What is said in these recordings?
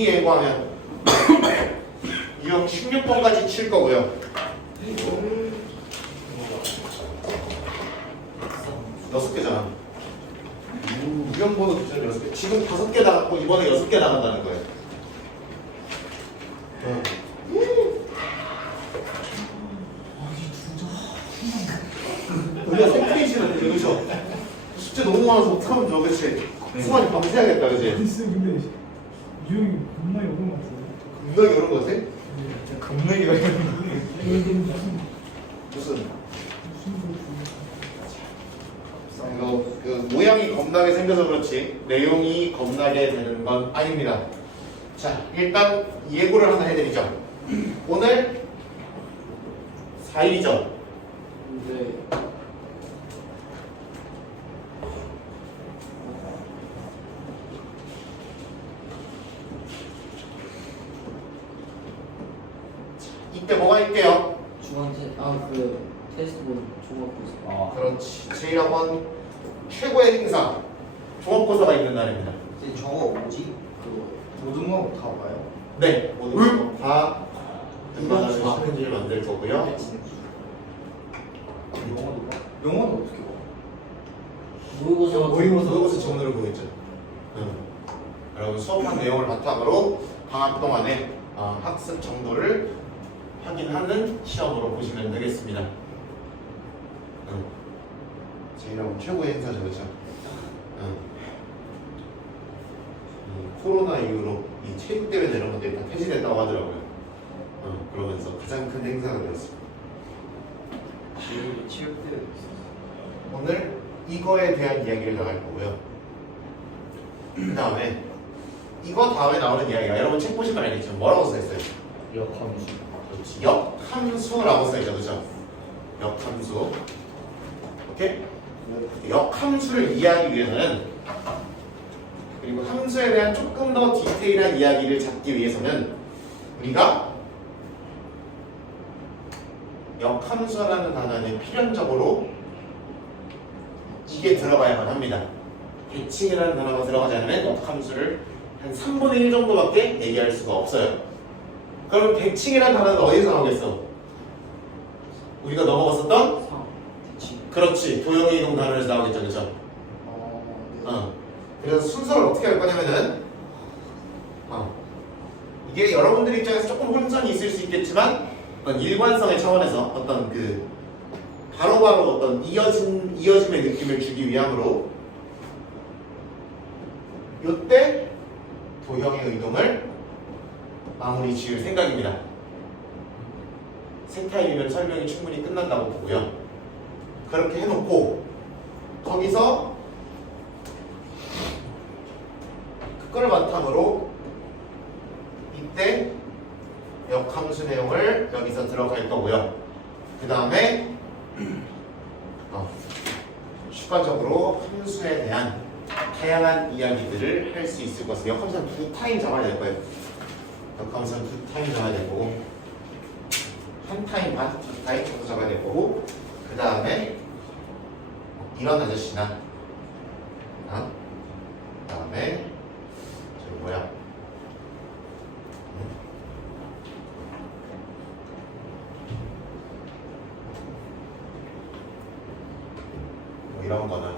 미리 예고하면 유형 16번까지 칠 거고요. 6개잖아. 유형 번호 기준 6개. 지금 5개 나갔고 이번에 6개 나간다는 거예요. 우리가 생페이지는 그죠? 숙제 너무 많아서 어떡하면 좋아, 그치? 수만이 밤새야겠다, 그치? 근데 유형이 겁나 어려운 것 같아요. 겁나게 어려운 거 같아? 겁나게 어려운 무슨? 이거 그 모양이 겁나게 생겨서 그렇지 내용이 겁나게 되는 건 아닙니다. 자, 일단 예고를 하나 해드리죠. 오늘 4일이죠. 네. 이때 뭐가 있게요? 중앙제 그 테스트 본 종합고사. 아. 그렇지. 제1학번 최고의 행사 종합고사가 있는 날입니다. 근데 저거 뭐지? 그 모든 거 다 봐요? 네, 모두 다 중간에 시간지를 만들 거고요. 영어도 봐? 영어는 어떻게 봐? 모의고사 전으로 보겠죠. 여러분 수업한 내용을 바탕으로 방학 동안에 학습 정도를 확인하는 시험으로 보시면 되겠습니다. 제1학번 최고의 행사죠, 그렇죠? 코로나 이후로 이 체육대회 이런 것들이 다 폐지됐다고 하더라고요. 그러면서 가장 큰 행사가 되었습니다. 체육대회 있었어. 오늘 이거에 대한 이야기를 나갈 거고요. 그 다음에 이거 다음에 나오는 이야기가 여러분 책 보시면 알겠죠? 뭐라고 써있어요? 역함수. 그렇지. 역함수라고 써있죠, 그죠? 역함수. 오케이? 역함수를 이해하기 위해서는 그리고 함수에 대한 조금 더 디테일한 이야기를 잡기 위해서는 우리가 역함수라는 단어는 필연적으로 이게 들어가야만 합니다. 대칭이라는 단어가 들어가지 않으면 역함수를 한 3분의 1 정도밖에 얘기할 수가 없어요. 그럼 대칭이라는 단어는 어디서 나오겠어? 우리가 넘어갔었던? 대칭. 그렇지. 도형의 이동 단어에서 나오겠죠, 그죠? 네. 그래서 순서를 어떻게 할 거냐면은 이게 여러분들 입장에서 조금 혼선이 있을 수 있겠지만 어떤 일관성의 차원에서 어떤 그 바로바로 어떤 이어짐의 느낌을 주기 위함으로 요때 도형의 이동을 마무리 지을 생각입니다. 세 타입이면 설명이 충분히 끝난다고 보고요. 그렇게 해놓고 거기서 그걸 바탕으로 이때 역함수 내용을 여기서 들어갈 거고요. 그 다음에 추가적으로 함수에 대한 다양한 이야기들을 할 수 있을 것을 역함수는 2타임 잡아야 될 거예요. 역함수는 2타임 잡아야 될 거고 1타임 반, 2타임 정도 잡아야 될 거고 그 다음에 이런 아저씨나 그 다음에 저기 뭐야 뭐 이런 거나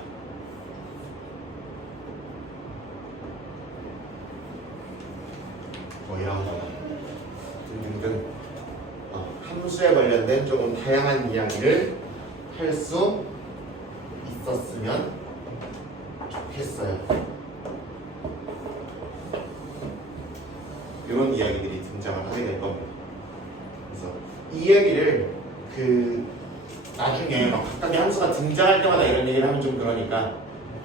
뭐 이런 거나 등등등 함수에 관련된 조금 다양한 이야기를 할 수 있었으면 좋겠어요. 이런 이야기들이 등장을 하게 될 겁니다. 그래서 이 이야기를 나중에 막 각각의 함수가 등장할 때마다 이런 얘기를 하면 좀 그러니까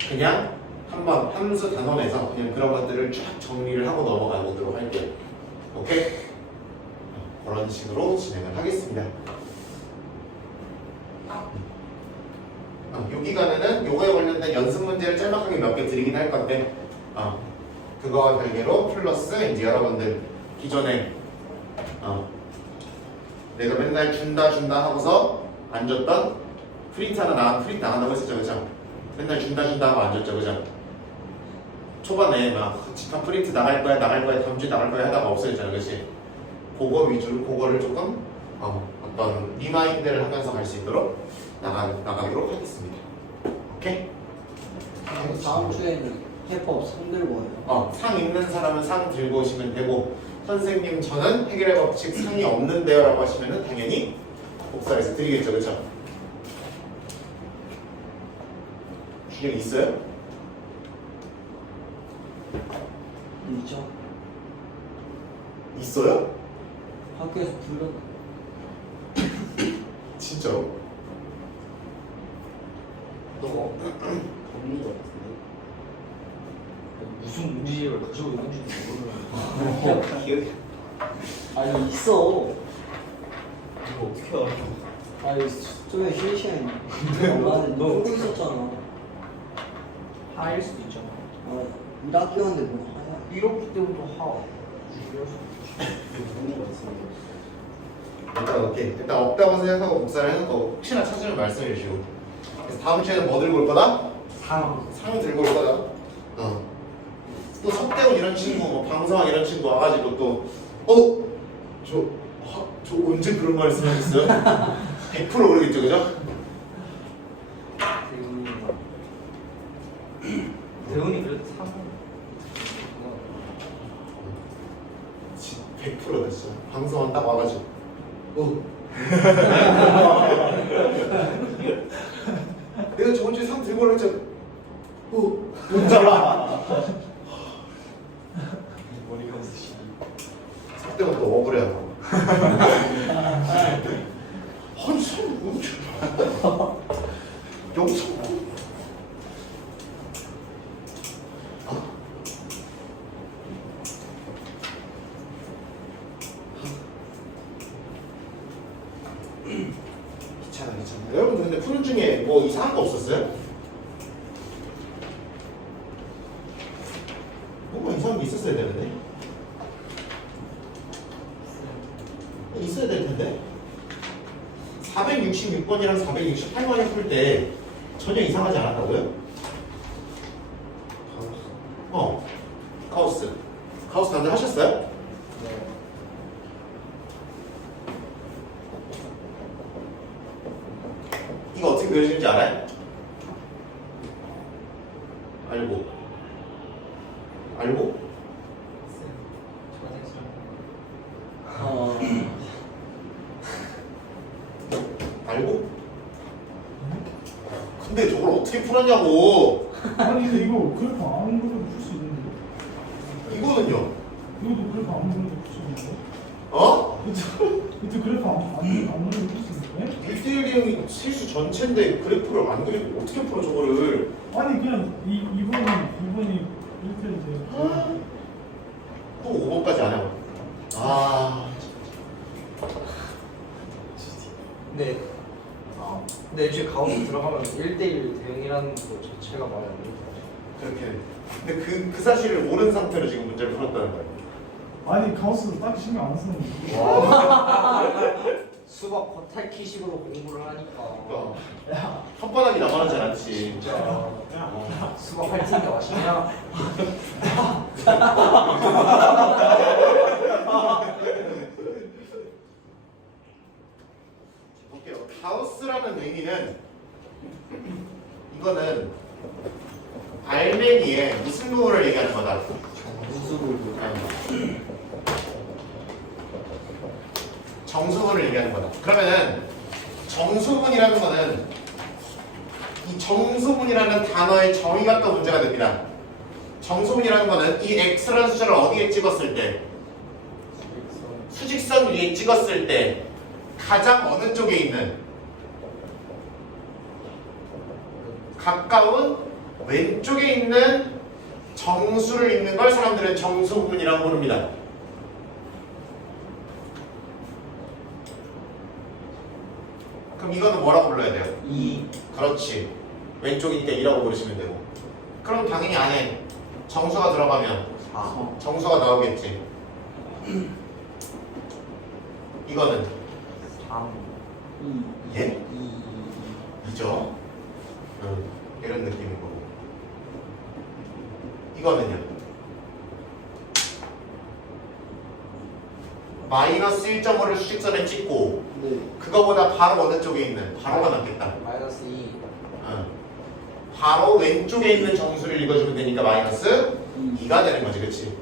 그냥 한번 함수 단원에서 그냥 그런 것들을 쫙 정리를 하고 넘어가 보도록 할게요. 오케이? 그런 식으로 진행을 하겠습니다. 요 기간에는 요거에 관련된 연습 문제를 짤막하게 몇 개 드리긴 할 건데 그거와 별개로 플러스 이제 여러분들 기존에 내가 맨날 준다 하고서 안 줬던 프린트 나간다고 했었죠, 그죠? 맨날 준다 하고 안 줬죠, 그죠? 초반에 막 집합 프린트 나갈 거야 다음 주에 나갈 거야 하다가 없어졌잖아, 그렇지? 그거 위주로 그거를 조금 어떤 리마인드를 하면서 갈 수 있도록 나가도록 하겠습니다. 오케이? 다음 주에는 해법 상 들고 와요. 상 있는 사람은 상 들고 오시면 되고, 선생님 저는 해결의 법칙 상이 없는데요 라고 하시면은 당연히 복사해서 드리겠죠, 그렇죠? 준영 있어요? 있죠? 있어요? 학교에서 불렀. 진짜로? 너가 없는 거 같은데. 무슨 문제집을 가지고 있는지도 모르는. 기억이. 아니 있어. 이거 어떻게 알아? 아니 저번에 쉬는 시간에 나한테 너- 풀고 있었잖아. 하일 수도 있잖아. 1학기 하는데 뭐 하냐? 1학기 때부터 하. 일단 오케이. 일단 없다고 생각하고 복사를 해놓고 혹시나 찾으면 말씀해 주시고. 그래서 다음 주에는 뭐 들고 올 거다? 상 들고 올 거다. 또 석대훈 이런 친구, 뭐 방성학 이런 친구 와가지고 또 저 언제 그런 말 쓰셨어요? 100% 모르겠죠, 그죠? 대훈이 그래도 사서. 100%다 진짜. 방송은 딱 와가지고 내가 저번 주에 상 들고 오라 했잖아. 머리가 쓰시. 석대훈 또 억울해하고. 아니 상 언제 영상 귀찮아. 여러분들 근데 푸른 중에 뭐 이상한 거 없었어요? 뭔가 이상한 게 있었어야 되는데 있어야 될 텐데 466번이랑 468번을 풀 때 전혀 이상하지 않았다고요? 카오스 다들 하셨어요? 네. 이거 어떻게 그려지는지 알아요? 알고 알고? 근데 저걸 어떻게 풀었냐고. 아니 근데 이거 그래프 안 그려도 풀 수 있는데. 이거는요? 이것도 그래프 안 그려도 풀 수 있는데. 그때 그래프 안 그려도 풀 수 있는데. 1대1 대응이 실수 전체인데 그래프를 안 그리고 어떻게 풀어 저거를. 아니 그냥 이번이 이렇게 돼요. 또 5번까지 안 하고. 네. 근데 애초에 가운데 들어가면 1대1 대응이라는 거 자체가 말이 안 되는 그렇게. 근데 그 사실을 모르는 상태로 지금 문제를 풀었다는 거예요. 아니 카오스도 딱히 신경 안 쓰는 거. 거죠. 수박 겉핥기식으로 공부를 하니까. 혓바닥이 나만하지 않지. 진짜. 수박 핥히니까 맛있냐? 볼게요. 카오스라는 의미는 이거는 알맹이의 무슨 부분을 얘기하는 거다? 무수부. 정수분을 얘기하는 거다. 그러면은 정수분이라는 거는 이 정수분이라는 단어의 정의가 또 문제가 됩니다. 정수분이라는 거는 이 x라는 숫자를 어디에 찍었을 때, 수직선 위에 찍었을 때 가장 어느 쪽에 있는, 가까운 왼쪽에 있는 정수를 읽는 걸 사람들은 정수분이라고 부릅니다. 그럼 이거는 뭐라고 불러야 돼요? 2. 그렇지. 왼쪽이니까 2라고 부르시면 되고. 그럼 당연히 안에 정수가 들어가면 4. 정수가 나오겠지. 이거는 3. 2. 예? 2죠. 이런 느낌인 거고. 이거는요. 마이너스 1.5를 수직선에 찍고 네. 그거보다 바로 어느 쪽에 있는 바로가 낫겠다. 마이너스 2. 바로 왼쪽에 있는 정수를 읽어주면 되니까 마이너스 2가 되는 거지, 그치?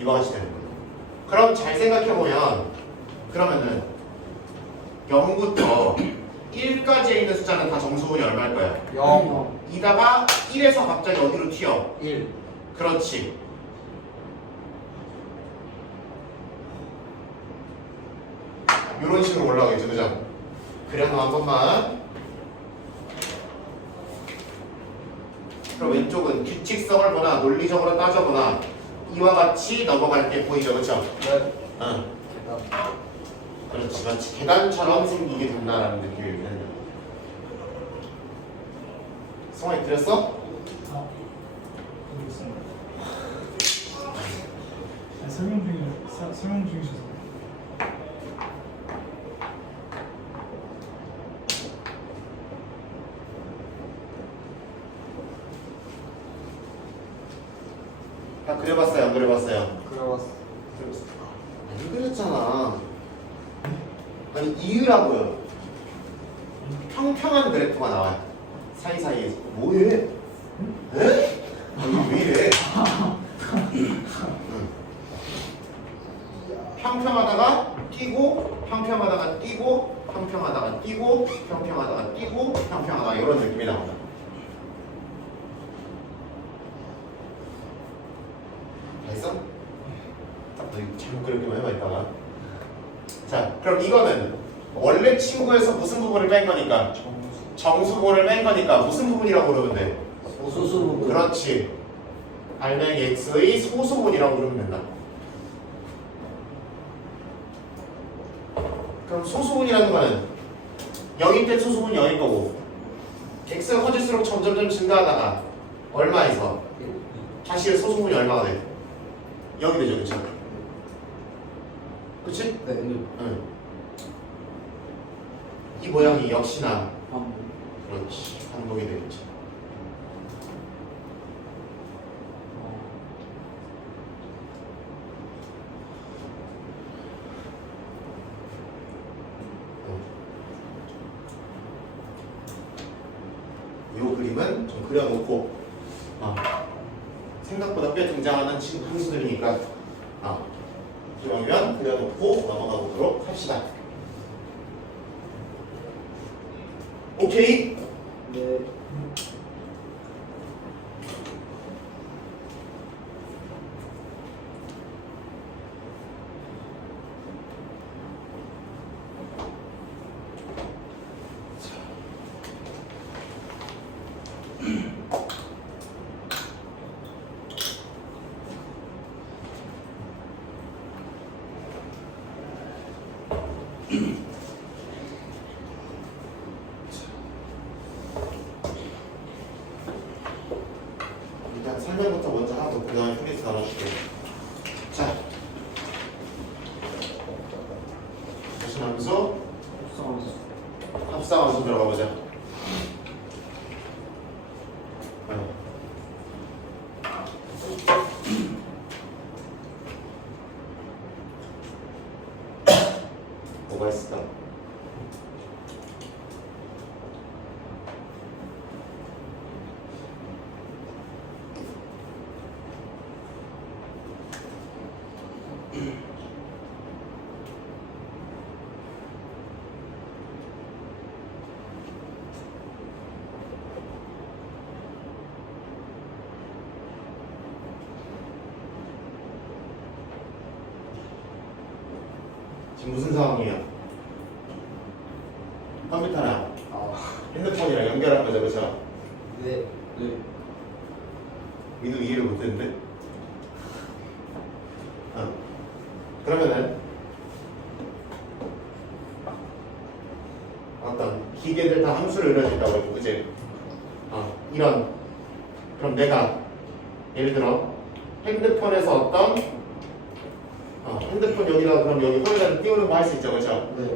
이와 같이 되는 거야. 그럼 잘 생각해보면 그러면은 0부터 1까지에 있는 숫자는 다 정수분이 얼마일 거야? 0. 이다가 1에서 갑자기 어디로 튀어? 1. 그렇지. 이런 식으로 올라가겠죠, 그죠? 그래서 한 번만. 그럼 왼쪽은 규칙성을 보나 논리적으로 따져보나 이와 같이 넘어갈 때 보이죠, 그쵸? 네. 응. 계단. 그렇지, 마치 계단처럼 생기게 된다라는 느낌이 드는 거야. 성화이 들었어? 아, 모르겠습니다. 아니, 설명 중이셔서. 다 그려봤어요, 안 그려봤어요? 그려봤어. 안 그렸잖아. 아니 이유라고요. 평평한 그래프가 나와요. 사이사이에서 뭐해? 에? 아니 왜 이래? 응. 평평하다가 뛰고 평평하다가 뛰고 평평하다가 뛰고 평평하다가 뛰고 평평하다가 이런 느낌이 나온다. 됐어? 너 이거 잘못 그렸기만 해봐 이따가. 자, 그럼 이거는 원래 친구에서 무슨 부분을 뺀 거니까? 정수분을 뺀 거니까 무슨 부분이라고 그러면 돼? 소수부분. 그렇지. 알맹이 x의 소수분이라고 그러면 된다. 그럼 소수분이라는 거는 0일 때 소수분이 0일 거고 x가 커질수록 점점 증가하다가 얼마에서? 다시 소수분이 얼마가 돼? 0이 되죠, 그쵸? 그치? 네. 응. 이 모양이 역시나 반복. 그렇지. 반복이 되겠지. 이 그림은 좀 그려놓고 생각보다 꽤 등장하는 친구 함수들이니까 그러면 그려놓고 넘어가 보도록 합시다. 오케이? 네. 일단 설명부터 먼저 하고 그 다음에 휴게소 나눠줄게. 자, 무슨 함수? 합성함수. 합성함수 들어가 보자. 뭐가 있을까? 지금 무슨 상황이야? 컴퓨터랑 핸드폰이랑 연결한 거죠, 그렇죠? 네. 네. 민우 이해를 못했는데? 그러면은 어떤 기계들 다 함수를 이뤄진다고 했고, 그치? 이런 그럼 내가 예를 들어 핸드폰에서 어떤 핸드폰 여기다 그럼 여기 화면을 띄우는 거 할 수 있죠, 그렇죠? 네.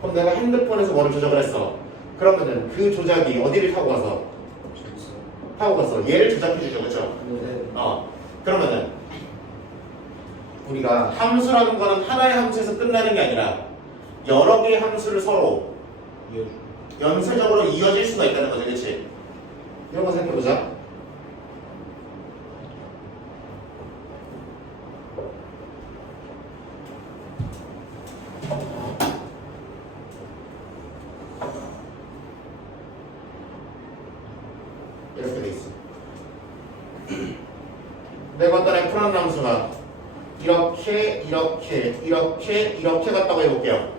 그럼 내가 핸드폰에서 뭐를 조작을 했어? 그러면은 그 조작이 어디를 타고 가서 하고 가서 얘를 조작해 주죠, 그렇죠? 네. 그러면은 우리가 함수라는 거는 하나의 함수에서 끝나는 게 아니라 여러 개의 함수를 서로 연쇄적으로 이어질 수가 있다는 거죠, 그렇지? 이런 거 생각해보자. 이렇게 돼 있어. 내가 어떤 F라는 함수가 이렇게 갔다고 해볼게요.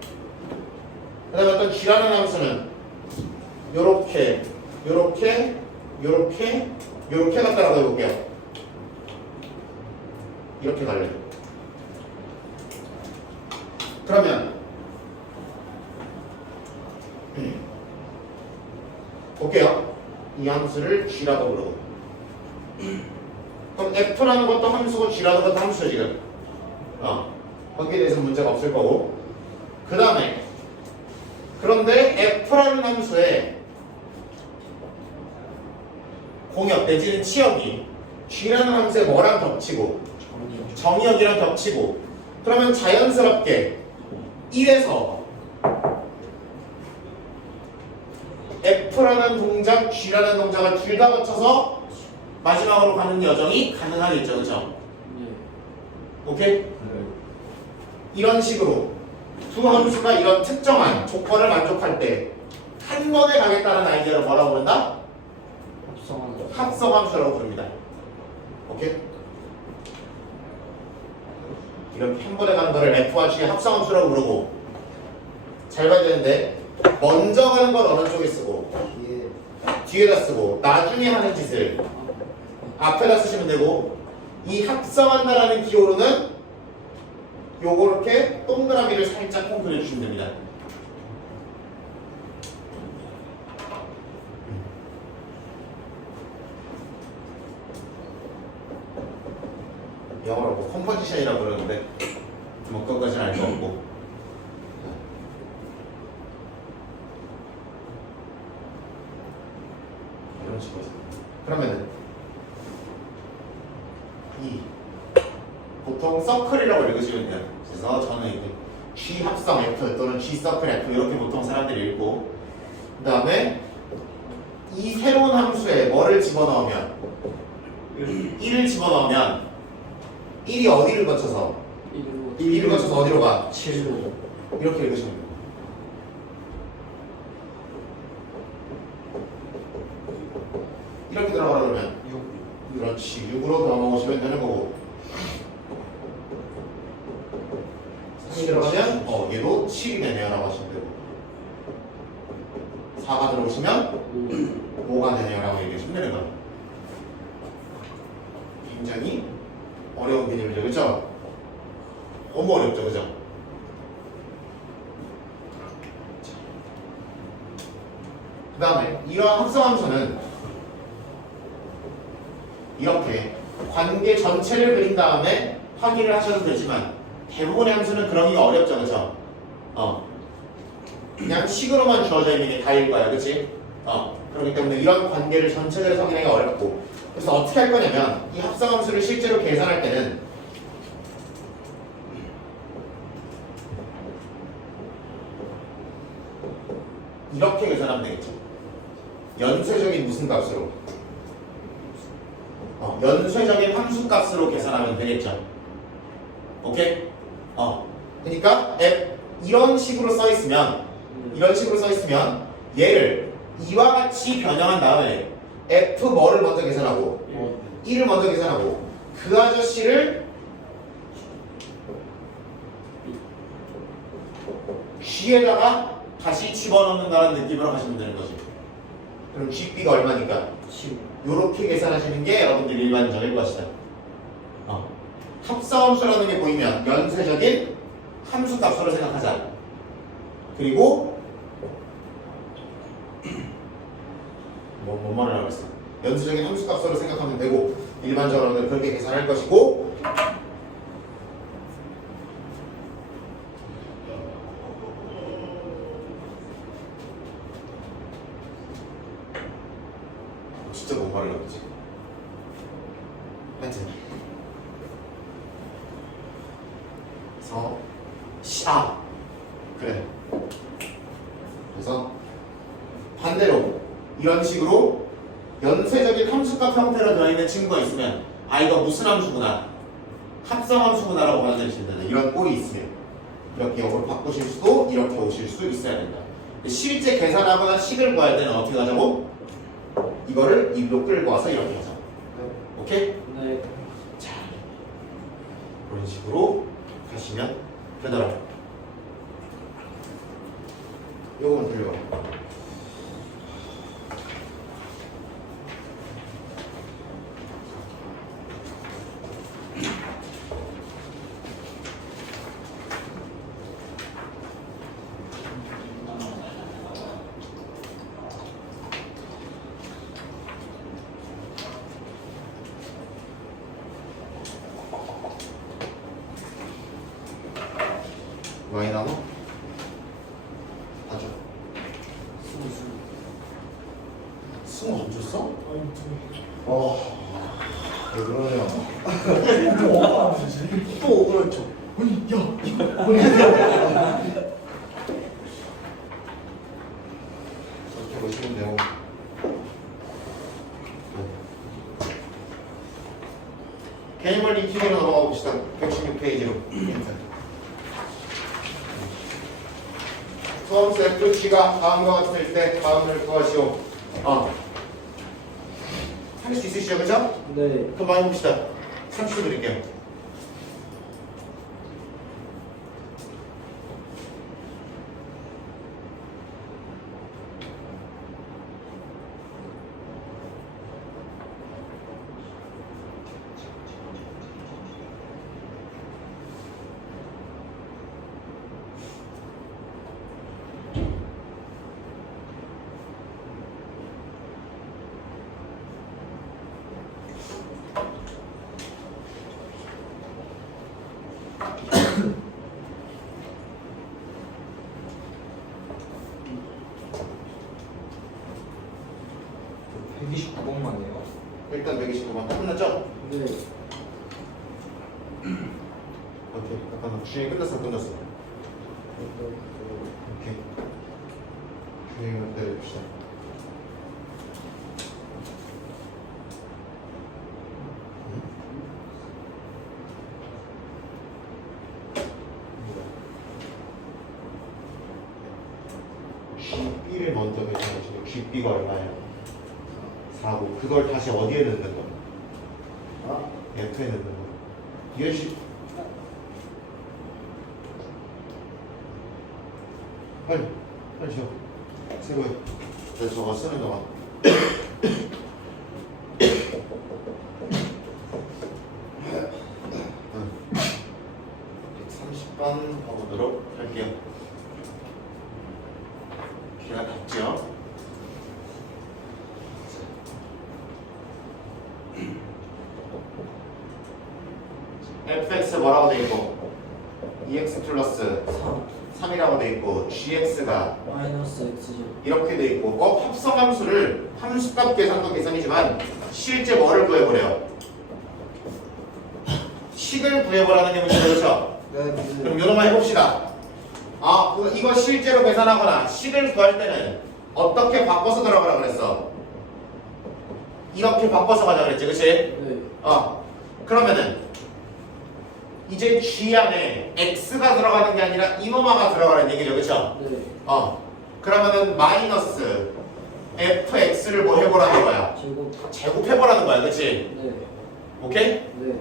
그 다음에 어떤 G라는 함수는 요렇게 갔다라고 해볼게요. 이렇게 갈래. 그러면 볼게요. 이 함수를 G라고 부르고, 그럼 F라는 것도 함수고 G라는 것도 함수죠 지금. 거기에 대해서 문제가 없을 거고. 그 다음에 그런데 F라는 함수에 공역 내지는 치역이 G라는 함수에 뭐랑 겹치고 정의역이랑 겹치고, 그러면 자연스럽게 1에서 F라는 동작, G라는 동작을 둘 다 거쳐서 마지막으로 가는 여정이 가능하겠죠, 그렇죠? 오케이? 이런 식으로 두 함수가 이런 특정한 조건을 만족할 때 한 번에 가겠다는 아이디어를 뭐라고 부른다? 합성함수라고 부릅니다. 오케이? 이렇게 한 번에 가는 거를 F와 G의 합성함수라고 부르고, 잘 봐야 되는데 먼저 가는 걸 어느 쪽에 쓰고 뒤에다 쓰고 나중에 하는 짓을 앞에다 쓰시면 되고, 이 합성한다라는 기호로는 요렇게 동그라미를 살짝 콩 그려주시면 됩니다. 영어로 뭐 컴포지션이라고 그러는데 뭐 그것까지는 알 수 없고, 이런 식으로 해서 그러면은 이 보통 서클이라고 읽으시면 돼요. 그래서 저는 이렇게 G 합성 F 또는 G 서클 F 이렇게 보통 사람들이 읽고, 그 다음에 이 새로운 함수에 뭐를 집어넣으면 1을 집어넣으면 1이 어디를 거쳐서 1을 거쳐서 어디로 가? 7로. 이렇게 읽으시면 돼요. 이렇게 들어가라 그러면 6. 그렇지. 6으로 넘어오시면 되는 거고, 3이 들어가면 얘도 7이 되네요 라고 하시면 되고, 4가 들어오시면 5가 되네요 라고 얘기하시면 되는 거예요. 굉장히 어려운 개념이죠, 그죠? 너무 어렵죠, 그죠? 그 다음에 이러한 합성함수는 이렇게 관계 전체를 그린 다음에 확인을 하셔도 되지만, 대부분의 함수는 그러기가 어렵죠, 그죠? 그냥 식으로만 주어져 있는 게 다일 거야, 그치? 그렇기 때문에 이런 관계를 전체적으로 확인하기가 어렵고, 그래서 어떻게 할 거냐면 이 합성함수를 실제로 계산할 때는 이렇게 계산하면 되겠죠. 연쇄적인 무슨 값으로? 연쇄적인 함수 값으로 계산하면 되겠죠. 오케이? 그러니까 이런 식으로 써 있으면 얘를 이와 같이 변형한 다음에 F 뭐를 먼저 계산하고 1을 먼저 계산하고 그 아저씨를 G에다가 다시 집어넣는다는 느낌으로 하시면 되는 거죠. 그럼 GB가 얼마니까? 요렇게 계산하시는 게 여러분들 일반적일 것이다. 합성함수라는 게 보이면 연쇄적인 함수 값으로 생각하자. 그리고 뭔 말을 하고 있어? 연쇄적인 함수 값으로 생각하면 되고, 일반적으로는 그렇게 계산할 것이고, 진짜 뭔 말 바꾸려고 그러지. 하여튼 그래서 그래. 그래서 반대로 이런 식으로 연쇄적인 함수값 형태로 되어 있는 친구가 있으면 이거 무슨 함수구나, 합성함수구나라고 받아들이시면 된다. 이런 꼴이 있으면 이렇게 역으로 바꾸실 수도 이렇게 오실 수도 있어야 된다. 실제 계산하거나 식을 구할 때는 어떻게 하자고? 이거를 입으로 끌고 와서 이렇게 하자. 오케이? 네. 자, 그런 식으로 하시면 되더라. 요건 들려봐. 많이 남아? 아주 승우 안 줬어? 아니 왜 그러냐. 또 뭐가 되지? 또 오그럴 쳐. 아니 야 이렇게 보시면 되고. 개념을 익히고 넘어가 봅시다. 116페이지로. 수험수 FC가 다음과 같을 때 다음을 구하시오. 할 수 있으시죠, 그죠? 네. 그럼 많이 봅시다. 30초 드릴게요. 일단 129번 다 끝났죠? 네. 오케이. 잠깐만. 주행 끝났어, 끝났어. 오케이. 주행을 때려봅시다. GB를 먼저 계산하시면 GB가 얼마예요? 4고 그걸 다시 어디에 넣는 거야? F에 넣는 거야. 이해시 빨리 쉬어. 세고해. 내가 저거 쓰는 동안. 130번 가보도록 할게요. 기가 닿죠? fx 뭐라고 돼 있고 2x 플러스 3이라고 돼 있고 gx가 마이너스 x죠. 이렇게 돼 있고 합성함수를 함수값 계산도 계산이지만 실제 뭐를 구해보래요? 식을 구해보라는 게 문제죠, 그렇죠? 네. 그럼 요놈만 해봅시다. 이거 실제로 계산하거나 식을 구할 때는 어떻게 바꿔서 들어가라 그랬어? 이렇게 바꿔서 가자 그랬지, 그치? 네. 그러면은 이제 G 안에 X가 들어가는 게 아니라 이노마가 들어가는 얘기죠, 그쵸? 네. 그러면은 마이너스 fx를 뭐 해보라는 거야? 제곱. 제곱해보라는 거야, 그치? 네. 오케이? 네.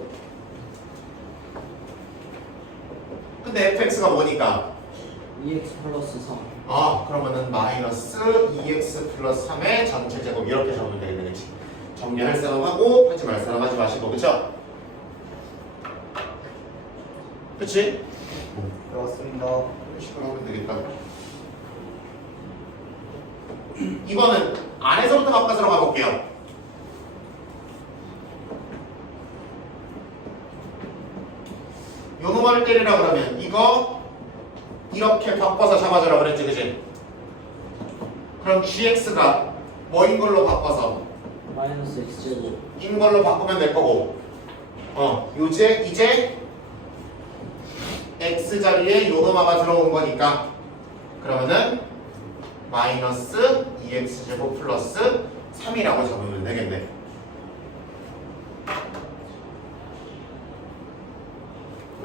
근데 fx가 뭐니까? 2x 플러스 3. 그러면은 마이너스 2x 플러스 3의 전체 제곱 이렇게 적으면 되겠네, 그치? 정리할 사람 하고 하지 말 사람 하지 마시고, 그쵸? 그치? 배웠습니다. 이런 식으로 하면 되겠다. 이번은 안에서부터 바깥으로 가볼게요. 요놈을 때리라 그러면 이거 이렇게 바꿔서 잡아줘라 그랬지, 그치? 그럼 gx가 뭐인 걸로 바꿔서 마이너스 x제곱. 인 걸로 바꾸면 될 거고 이제 x 자리에 요 놈아가 들어온 거니까 그러면은 마이너스 2x제곱 플러스 3이라고 적으면 되겠네.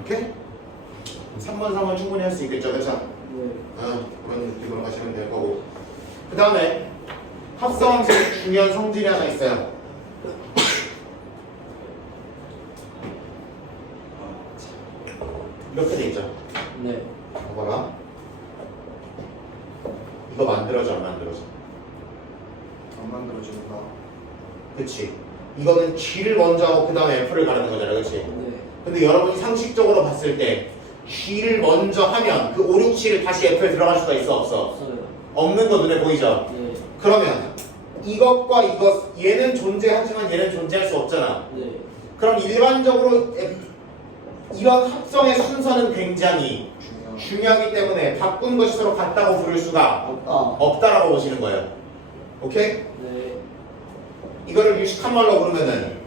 오케이? 3번, 3번 충분히 할 수 있겠죠, 그쵸? 네. 그런 느낌으로 가시면 될 거고. 그 다음에 합성함수의 중요한 성질이 하나 있어요. 이렇게 돼 있죠. 네. 봐봐. 이거 만들어져 안 만들어져? 안 만들어지는가? 그치? 이거는 G를 먼저 하고 그 다음에 F를 가르는 거잖아, 그치? 네. 근데 여러분이 상식적으로 봤을 때 G를 먼저 하면 그 5, 6, 7을 다시 F에 들어갈 수가 있어, 없어? 없어요. 없는 거 눈에 보이죠? 네. 그러면 이것과 이것, 얘는 존재하지만 얘는 존재할 수 없잖아. 네. 그럼 일반적으로 이런 합성의 순서는 굉장히 중요하기 때문에 바꾼 것이 서로 같다고 부를 수가 없다. 없다라고 보시는 거예요. 오케이? 네. 이거를 유식한 말로 부르면은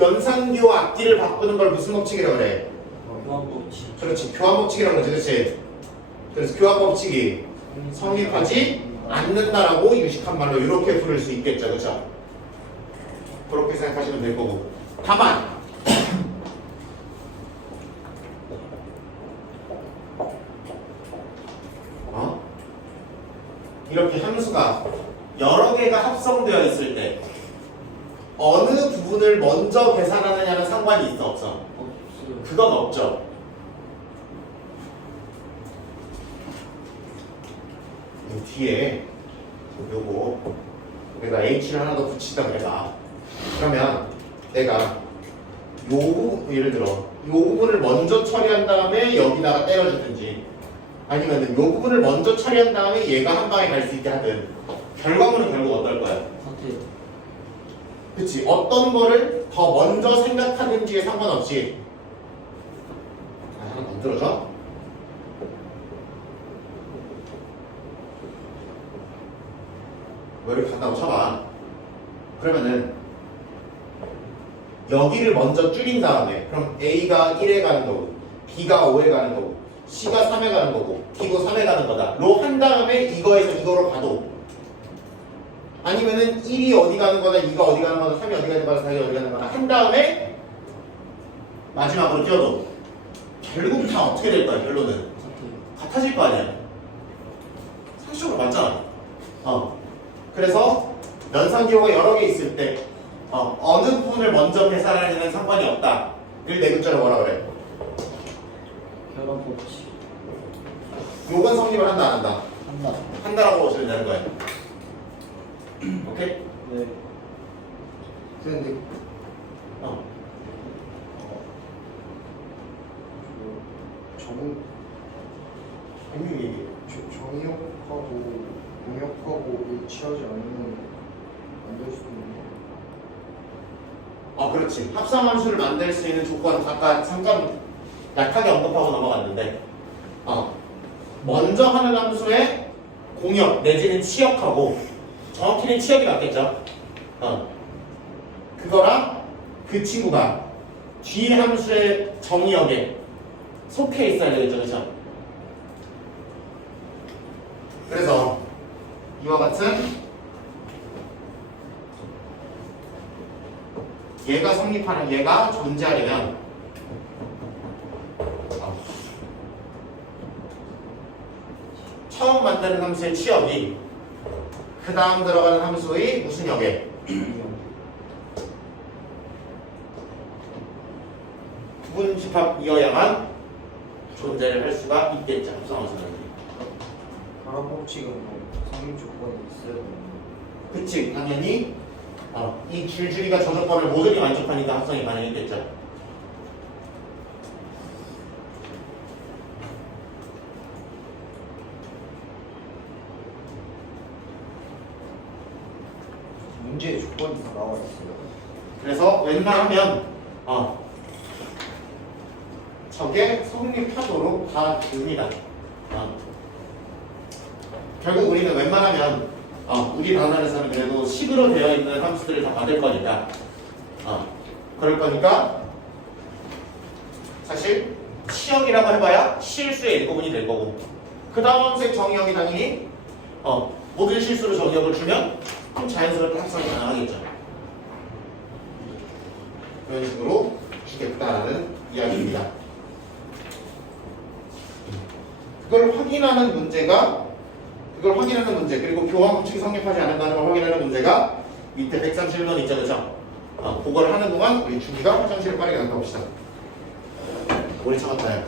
연산기와 앞뒤를 바꾸는 걸 무슨 법칙이라고 그래? 교환 법칙. 그렇지, 교환 법칙이라고 그러지, 그렇지? 그래서 교환 법칙이 성립하지 않는다라고 유식한 말로 이렇게 부를 수 있겠죠, 그렇죠? 그렇게 생각하시면 될 거고. 다만 이렇게 함수가 여러 개가 합성되어 있을 때 어느 부분을 먼저 계산하느냐는 상관이 있어, 없어? 없어요. 그건 없죠. 이 뒤에 요거 내가 H를 하나 더 붙이다 그래봐. 그러면 내가 요 부분, 예를 들어 요 부분을 먼저 처리한 다음에 여기다가 때려주든지 아니면은 요 부분을 먼저 처리한 다음에 얘가 한 방에 갈 수 있게 하든 결과물은 결국 어떨 거야? 같아요. 그치? 어떤 거를 더 먼저 생각하든지에 상관없이 하나 만들어줘? 뭐 이렇게 간다고 쳐봐. 그러면은 여기를 먼저 줄인 다음에 그럼 A가 1에 가는 거고 B가 5에 가는 거고 C가 3에 가는 거고 D도 3에 가는 거다 로 한 다음에 이거에서 이거로 가도 아니면은 1이 어디 가는 거다 2가 어디 가는 거다 3이 어디 가는 거다 4이 어디 가는 거다 한 다음에 마지막으로 띄워도 결국 다 어떻게 될 거야 결론은 같아요. 같아질 거 아니야. 상식적으로 맞잖아. 그래서 연산기호가 여러 개 있을 때 어느 부분을 먼저 계산하느냐는 상관이 없다. 를 네 글자로 뭐라 그래? 교환 법칙. 요건 성립을 한다 안 한다? 한다. 한다라고 보시면 되는 거예요. 오케이? 네. 근데 어. 분명히 정의역하고 공역하고 일치하지 않으면 안 될 수도 있는데. 그렇지. 합성함수를 만들 수 있는 조건 아까 잠깐 약하게 언급하고 넘어갔는데 먼저 하는 함수의 공역 내지는 치역하고 정확히는 치역이 맞겠죠. 그거랑 그 친구가 뒤 함수의 정의역에 속해 있어야 되겠죠, 그렇죠? 그래서 이와 같은 얘가 성립하는 얘가 존재하려면 처음 만드는 함수의 치역이 그 다음 들어가는 함수의 무슨 역에 부분 집합이어야만 존재를 할 수가 있겠죠. 합성함수는. 교환 법칙은 뭐 성립 조건이 있어야 되는데. 그치, 당연히 이 줄줄이가 저 조건을 모조리 만족하니까 합성이 가능했겠죠. 문제의 조건이 다 나와 있어요. 그래서 웬만하면 저게 성립하도록 다 됩니다. 결국 우리는 웬만하면 우리 단원에서는 그래도 식으로 되어 있는 함수들을 다 받을 거니까 그럴 거니까 사실 시형이라고 해봐야 실수의 일부분이 될 거고 그 다음 함수의 정의형이 당연히 모든 실수로 정의형을 주면 그럼 자연스럽게 합성이 가능하겠죠. 그런 식으로 주겠다라는 이야기입니다. 그걸 확인하는 문제 그리고 교환 법칙이 성립하지 않는다는 걸 확인하는 문제가 밑에 137번 있죠, 그죠? 그걸 하는 동안 우리 준이가 화장실을 빠르게 갔다 옵시다. 오래 참았다요.